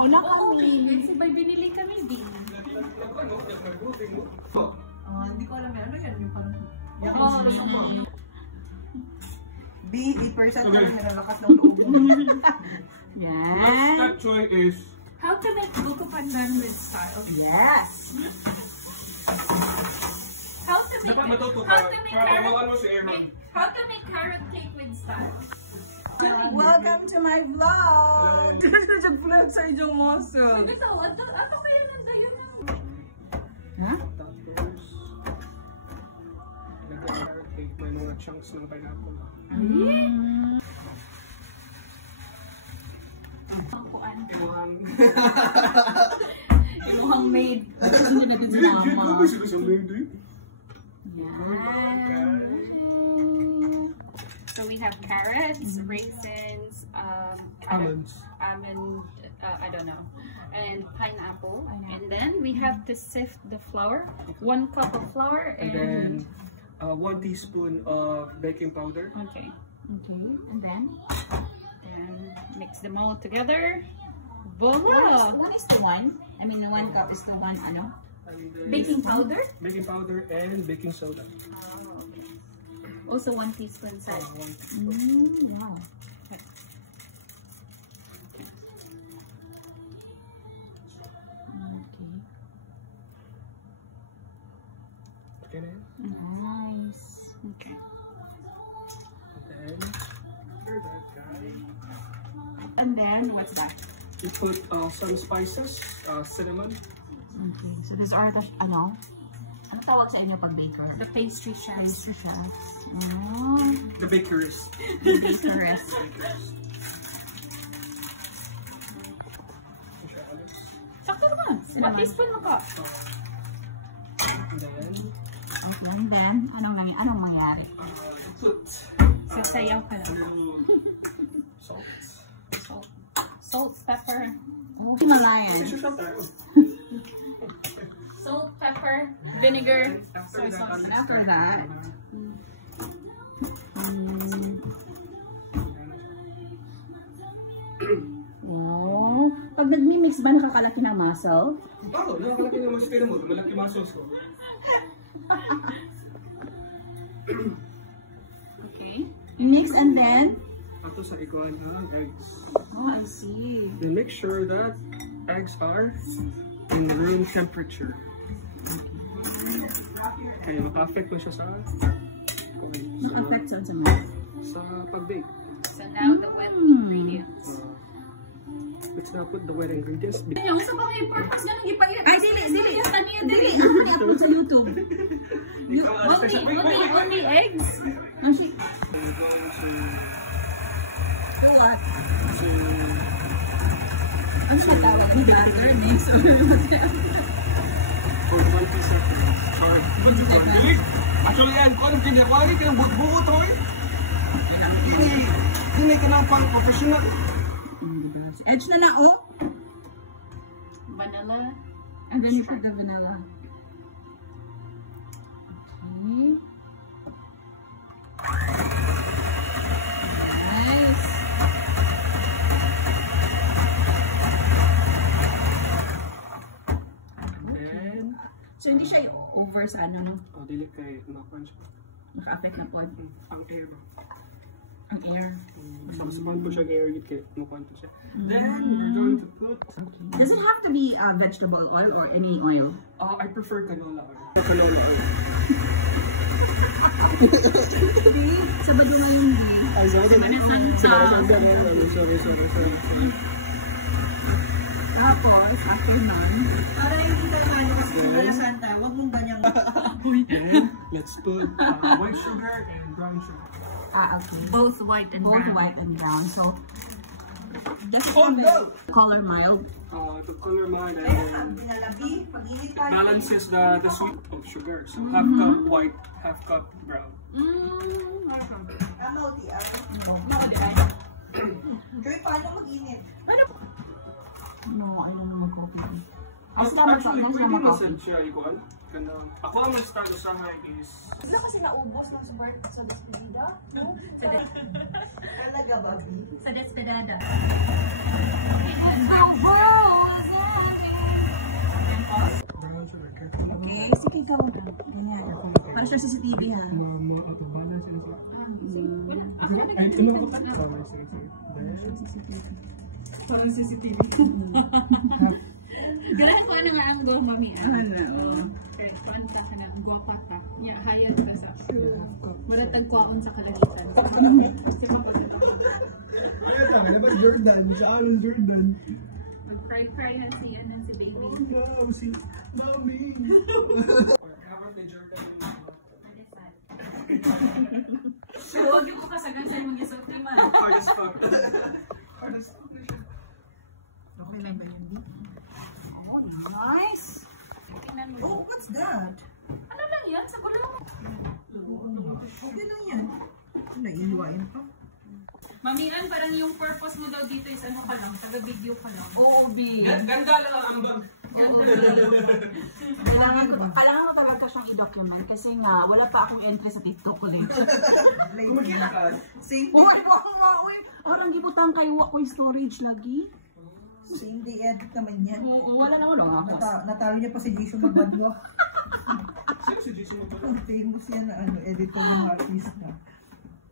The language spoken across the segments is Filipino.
Nauna ka. Oo, sabay binili kami din. Hindi ko alam yan. Ano yan? Yung parang... B, 8% na lang lakas ng loob mo. Yan. Next step, Choy, is... How to make buko pandan with style? Yes! How to make Dapat matuto ka. how to make Para carrot mo si Aaron. how to make carrot cake with style? Welcome to my vlog! Nag-vlog sa inyong muscle. Ano kaya nandayo na? Ha? Tapos... Nag-carrot cake. May mga chunks ng pineapple. Iluhang made. Hindi na din sa mama. So we have carrots, raisins, Almonds. almond, I don't know, and pineapple. And then we have to sift the flour, 1 cup of flour, And then 1 teaspoon of baking powder. okay, Okay, and then? and mix them all together. One Voila! is to 1. I mean, 1 cup is to 1, ano? And then Baking powder. baking powder and baking soda. Also 1 teaspoon size. 1 teaspoon. Wow. Okay na yun? Nice. Okay. And then, after that, guys, And then, what's that? you put some spices, cinnamon. Okay, so these are the, ano tawag sa inyo pag baker? The pastry chefs. Pastry chefs. Oh, The bakers. bakeress. Sakto naman. 1 teaspoon mo ka. And then, Okay, and then, anong mangyari? put Sasayaw ka a lang. little salt. Salt, pepper. Oh, Himalayan. Salt, pepper, vinegar. After soy that, sauce. After that, oh, pag nagmi-mix ba nakakalaki ng muscle? Oo, nakakalaki nga mas pero mo. Malaki muscles ko. Okay. Mix and then, Ato sa ikuan ng eggs. oh, I see. Then make sure that eggs are in room temperature. Okay, maka-affect mo siya sa Naka-affect saan sa mga? sa pag-bake. So now the wet ingredients. Let's now put the wet ingredients. Ayaw, sa mga purpose ganun ipahirap. Ay, dili. Dili. Ako ni-upload sa YouTube. Only eggs? Ang shit. So what? Ang siya tawag ni butter, mix. For 1 piece of charred. Actually, yan. Kung anong kinirwala rin, kayong buot-buot ho eh. Hindi ka na pang professional. Edge na na, oh. Vanilla. And then you put the vanilla. Okay. Nice. And then, So, hindi siya over sa ano, no? dili kay nakuan siya. Naka-affect na po. Ang air. Ang air. Sasapan po siya kay air kay nakuan po siya. Then, we're going to put... Does it have to be vegetable oil or any oil? I prefer canola oil. Canola oil. Sabado ngayon, di. Ay, Semana Santa. Sorry. Tapos, after nun, Para hindi na mano kasi Semana Santa, huwag mong ganyang... then, let's put white sugar and brown sugar. okay. Both white and Both brown. white and brown. So, just Oh, no! color mild. To color mine and Kaya then binalabi, pag-init tayo. balances the sweet of sugar. So, half cup white, half cup brown. Amaw, di Joy, paano mag-init? No, I don't know mag-coffee. Actually, pwede na siya ikuan. Ako ang nag-start sa high is... Wala kasi naubos lang sa despedida. No? Talaga ba? Sa despedada. Go, go! sa CCTV ha. Ito ba na sila sa... Wala. Ako na Ay, ito lang ko pa. Sige. Walang CCTV. Ganahan ko ano nga ang go, mami. Ano? Okay, kwanta ka na. Guwapa ka. Ya, hayat ka sa. Maratag kwaon sa kalalitan. Sa kapatid ako. Ayun lang, ano ba Jordan? Sa Alon Jordan. Mag-cry na si baby. Wow, si Mami. Huwag yung kasagan sa yung gisot ni Ma. Hard as fuck. Okay lang ba yun? Oh, nice! Tingnan mo. Oh, what's that? Ano lang yan? Sa kulong. Okay lang yan. Naiiwain pa. Mamian, parang yung purpose mo daw dito is ano ka lang, taga-video ka lang. Oo, B. Ganda lang ang ambag. Kailangan matagal ka siyang i-document kasi nga, wala pa akong entry sa TikTok ko din. Kumagina ka. Same Uy, day. uy, parang gibutang kayo ako yung storage lagi. Same day edit naman yan. Oo, wala naman ako. Natalo niya pa si Jason Magbadyo. Sino si Jason mo? Ang famous yan na editor ng artist na.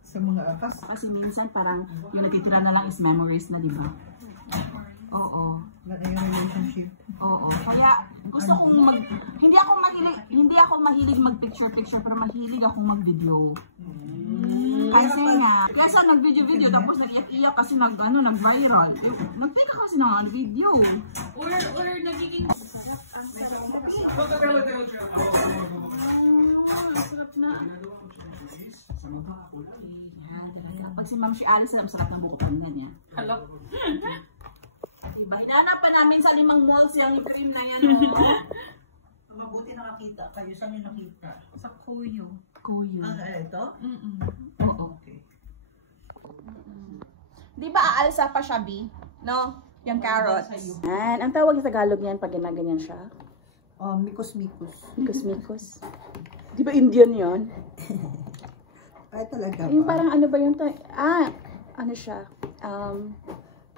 Sa mga akas. Kasi minsan parang yung natitira na lang is memories na, di ba? Oo. Wala na yung relationship. Oo. Kaya gusto kong hindi ako mahilig mag-picture-picture pero mahilig akong mag-video. Kasi nga, kesa nag-video-video tapos nag-iyak-iyak kasi nag-viral. Nag-take kasi ng video. Or nagiging sarap. Ang sarap. Sarap na. Pag si Ma'am si Alice, alam sarap ng bukutan na niya. Hello? Diba? Hinanapan namin sa 5 malls yung cream na yan. Mabuti nakakita kayo. Saan yung nakita? Sa Kuyo. Kuyo. Ito? Oo. Okay. Di ba aalsa pa siya, B? No? Yung carrots. Yan. Ang tawag sa Tagalog niyan pag ginaganyan siya? Mikos-mikos. Mikos-mikos. Di ba Indian yan? Ay, talaga Yung ba? parang ano ba yung... ano siya?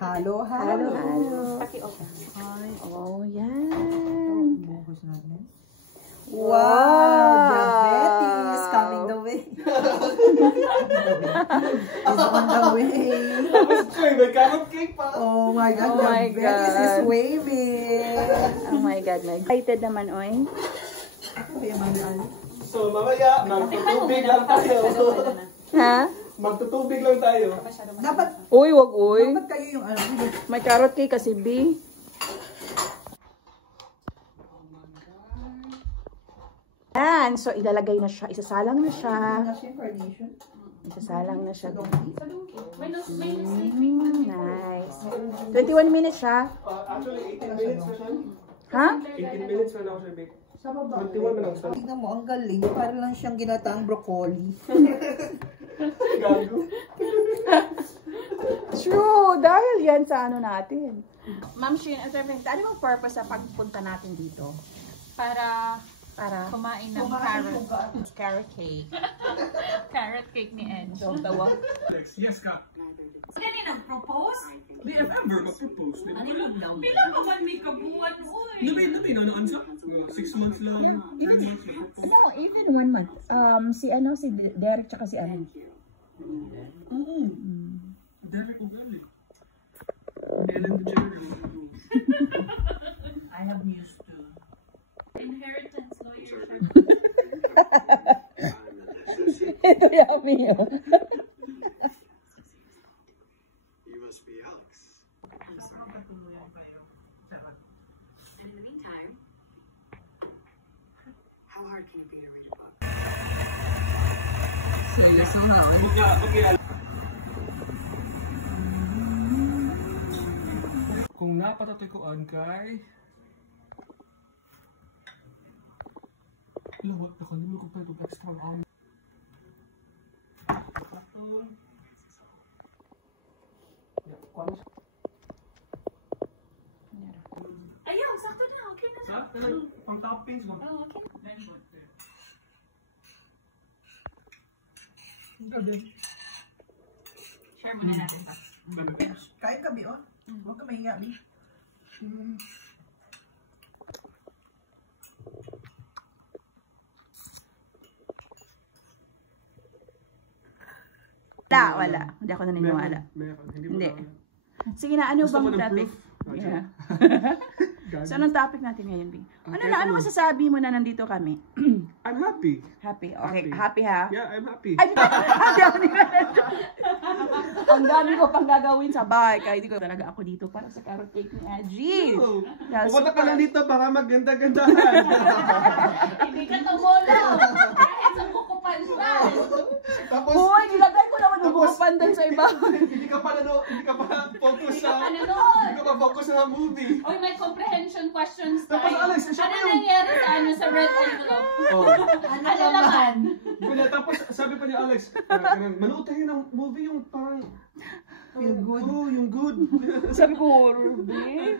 Halo. Halo. Oh, yan. Buhos natin. Wow! Diabetes coming the way. Is on the way. May carrot cake pa. Oh my God, Oh my diabetes God. is waving. Oh my God, my excited naman, oy. Ako ba yung mahal? So, mamaya, magtutubig lang tayo. Ha? Magtutubig lang tayo. Dapat Uy, wag uy. kayo yung May carrot cake kasi, B. Yan. So, ilalagay na siya. Isasalang na siya. carnation. Isasalang na siya. May Nice. 21 minutes siya. Actually, 18 minutes na siya. Ha? 18 minutes na ako siya, Vic. Sa baba. 21 na lang siya. Tingnan mo, ang galing. Para lang siyang ginataang broccoli. Gago. True. Dahil yan sa ano natin. Ma'am Shin, ano bang purpose sa pagpunta natin dito? Para Kumain ng carrot. carrot cake. Carrot cake ni Enj. Yes, ka. Ganun nag-propose? Di ever mag-propose. Ano yung daw? Pila ka man may kabuan, uy. Nabi, noon sa 6 months lang. 9 months na propose. No, even 1 month. Si Derek tsaka si ano. Derek Ugali. Ellen DeGeneres. I have news too. Inheritance lawyer siya. Ito yummy yun. You must be Alex. And in the meantime, how hard can it be to read a book? Serious mo nga. Kung napatatukuan kay... Lawat, nakalimutan ko pa itong extra arm. Ayaw, sakto na. Okay na. Sa? Pang toppings ba? Oh, okay. Share muna natin pa. Kain ka, Bion. Huwag ka mahiya, Bi. Wala. Hindi ako naniniwala. Meron. Hindi. Sige na, ano Gusto mo bang ng topic? proof? Yeah. So, anong topic natin ngayon, Bing? Ano masasabi mo na nandito kami? I'm happy. Happy. Okay, Happy. happy ha? Yeah, I'm happy. Ay, happy ako nila. Ang dami ko pang gagawin sa bahay. Kaya hindi ko talaga ako dito para sa carrot cake ni Aji. Oh, Yeah, pupunta ka super. lang dito para maganda-gandahan. Hindi ka tumulaw. Kahit sa bukupan pa. Tapos, Hoy, nilagay ko naman yung buko pandan sa iba. hindi ka pa focus sa... Ano nun? Hindi ka pa focus sa movie. Oy, may comprehension questions Tapos, tayo. Alex, siya Ano pa yung- nangyari sa sa red envelope? Oh. Ano naman? Tapos sabi pa ni Alex, manood tayo ng movie yung parang... Yung good. Oh, yung good. Sabi ko, horror, Bing.